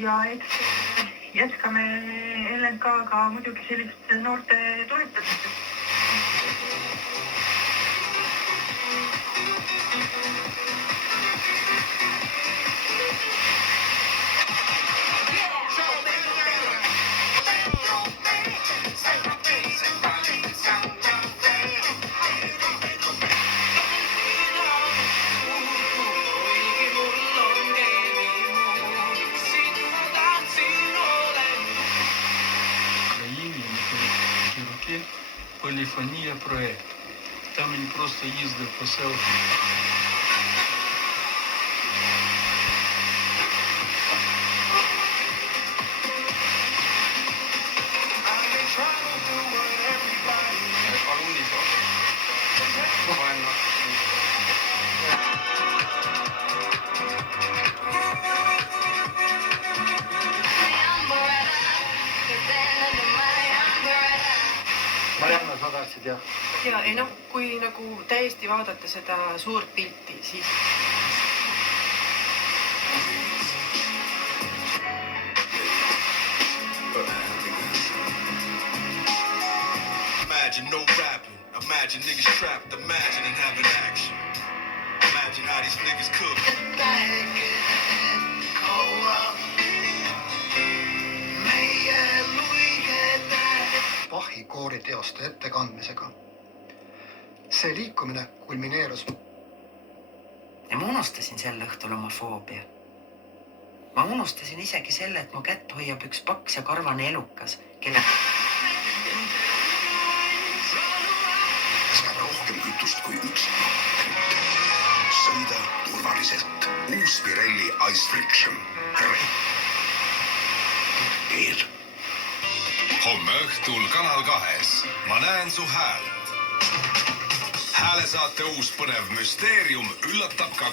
Ja eks jätkame LNK-ga muidugi sellist noorte toetamist. Поліфонія проект. Там він просто їздив по селфі. Marianna, sa tahtsid jah? Ja ei noh, kui nagu täiesti vaadata seda suurt pilti, siis... Imagine no rapping, imagine niggas trapped, imagine and having action. Imagine how these niggas cook. Bachi kooriteoste ettekandmisega. See liikumine kulmineerus. Ja ma unustasin sel õhtul oma foobia. Ma unustasin isegi selle, et mu kätt hoiab üks paks ja karvane elukas, kelle... Kas käib rohkem kütust kui üks. Sõida turvaliselt. Uus Pirelli Ice Friction. Eed. Homme õhtul Kanal 2. Ma näen su häält. Häälesaate uus põnev müsteerium üllatab ka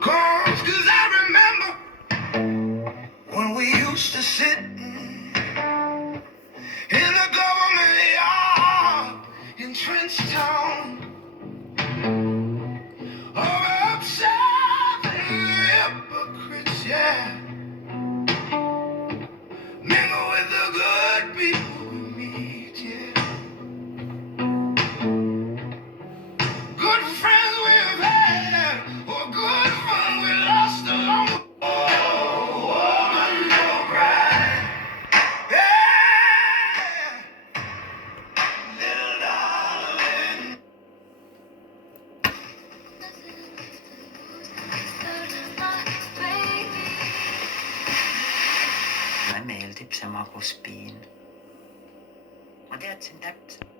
Cause I remember when we used to sit in the government yard in Trenchtown. Upside the hypocrites, yeah. Mingle with the good people we meet, yeah. Good friends we've had, or good fun we lost along the way. Oh, woman, no pride. Yeah. Little darling. Mulle meeldib see maguspiin. Ma teadsin täpselt.